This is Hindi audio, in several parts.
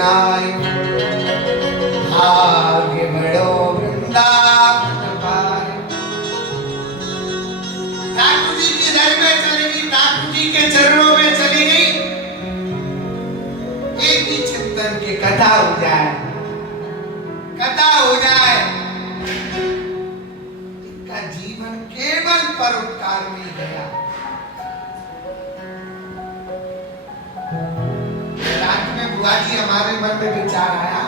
नाय, भाग्य बड़ो वृंदावन पाए। ठाकुर जी के घर में चलेगी, ठाकुर जी के चरणों में चली गई, एक ही चिंतन की कथा हो जाए, कथा हो जाए, इनका जीवन केवल परोपकार में गया। रात में बुआ जी हमारे मन में विचार आया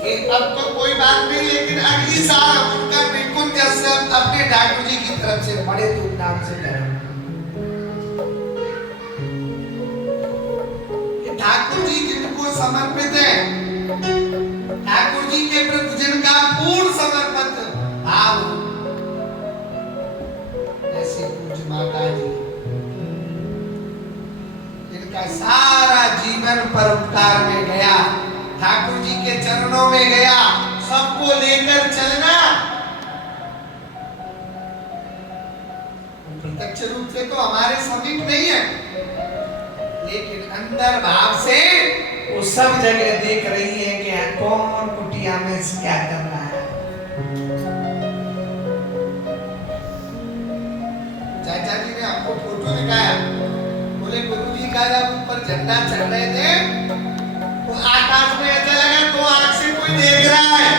कि अब तो कोई बात नहीं, लेकिन अगली साल हम उनका बिल्कुल जैसे अपने ठाकुर जी की तरफ से बड़े धूमधाम से करें। ठाकुर जी जिनको समर्पित है, ठाकुर जी के प्रति जिनका पूर्ण समर्पित भाव, जैसे पूज्य माता जी जिनका सारा जीवन परोपकार में गया, ठाकुर जी के चरणों में गया, सबको लेकर चलना। प्रत्यक्ष रूप से तो हमारे समीप नहीं है, लेकिन अंदर भाव से वो सब जगह देख रही है कि कौन कुटिया में क्या कर रहा है। चाचा जी ने हमको फोटो दिखाया, बोले गुरु जी का जब ऊपर झंडा चढ़ रहे थे तो आकाश में ऐसा लगा तो आंख से कोई देख रहा है।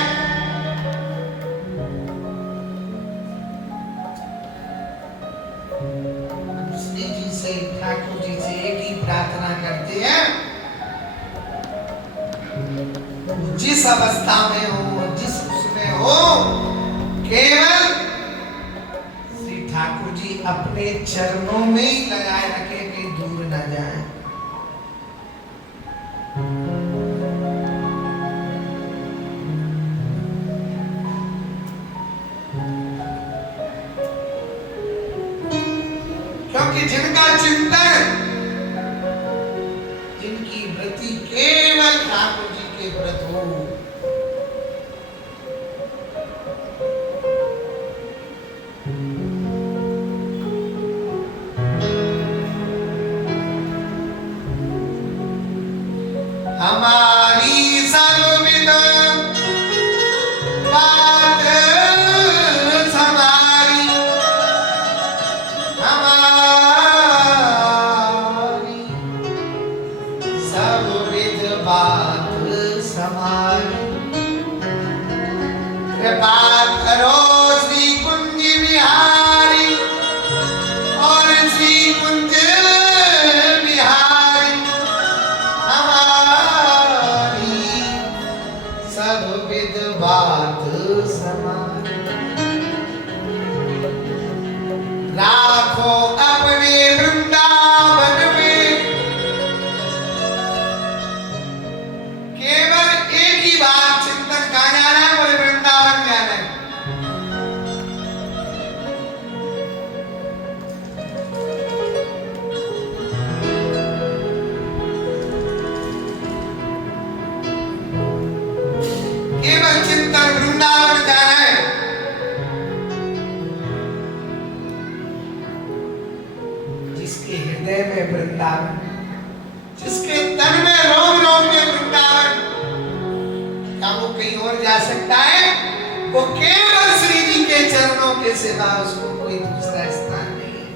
श्री जी से, ठाकुर जी से एक ही प्रार्थना करते हैं, जिस अवस्था में हो, जिस उसमें हो, केवल श्री ठाकुर जी अपने चरणों में ही लगाए रखे, कहीं दूर न जाए। क्योंकि जिनका चिंतन, जिनकी वृत्ति केवल ठाकुर जी के प्रति हो, हमारी सर्वविद बात समारी, हमारी सर्वविद बात समारी, कृपा करो श्री कुंज बिहारी और श्री कुंज बिहारी, हमारी सर्वविद बात समारी। राखो अपने वृंदावन में केवल एक ही बात चिंतन, कहाँ जाना है? बोले वृंदावन जाना है। केवल चिंतन वृंदावन जाना है। जिसके हृदय में वृंदावन, जिसके तन में रोम रोम में वृंदावन, क्या वो कहीं और जा सकता है? वो केवल श्री जी के चरणों के सिवा उसको कोई दूसरा स्थान नहीं है।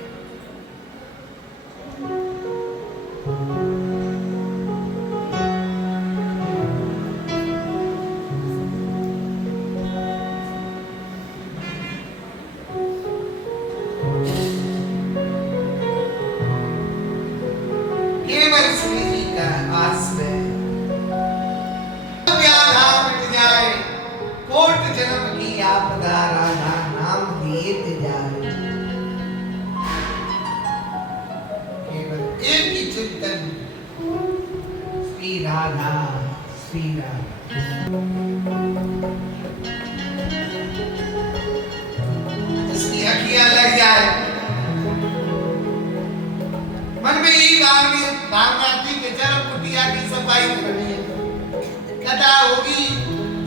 केवल श्री जी का आश्रय, व्याधा मिट जाए, कोट जन्म की आपदा, राधा नाम दिए जाए। केवल एक ही चिंतन, श्री राधा, श्री राधा। इसकी अखियां लग जाए, मन में यही भावना थी कि जन्म कुटिया की सफाई करनी है, कथा होगी,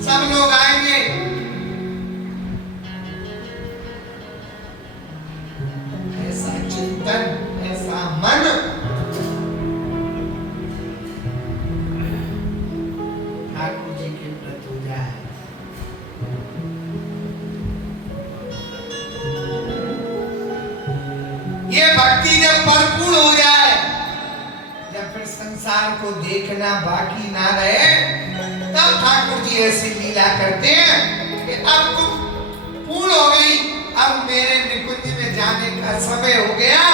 सब लोग आएंगे, ऐसा चिंतन, ऐसा मन संसार को देखना बाकी ना रहे, तब ठाकुर जी ऐसी लीला करते हैं कि अब तुम पूर्ण हो गई, अब मेरे निकुंज में जाने का समय हो गया,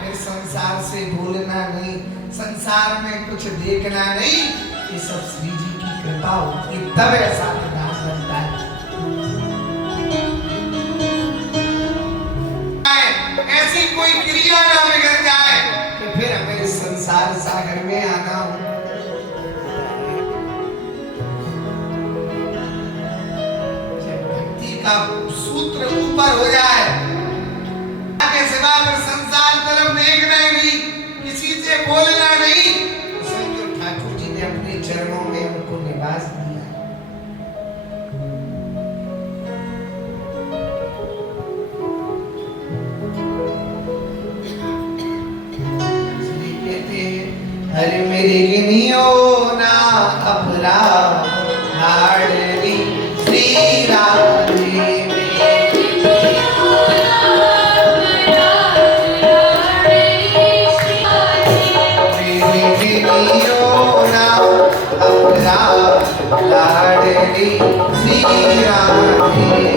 फिर संसार से भूलना नहीं, संसार में कुछ देखना नहीं, ये सब श्री जी की कृपा होती, तब ऐसा विधान बनता है। ऐसी कोई क्रिया ना बिगड़ जाए कि फिर हमें संसार सागर में आना हो। भक्ति का सूत्र ऊपर हो जाए, के सिवा पर संसार तरफ देखना नहीं, किसी से बोलना नहीं, समझो ठाकुर जी ने अपने चरणों में उनको निवास दिया। इसलिए कहते हैं हर मेरे गिनियो ना अपराध लाडली श्री राधे लाडली श्री राधे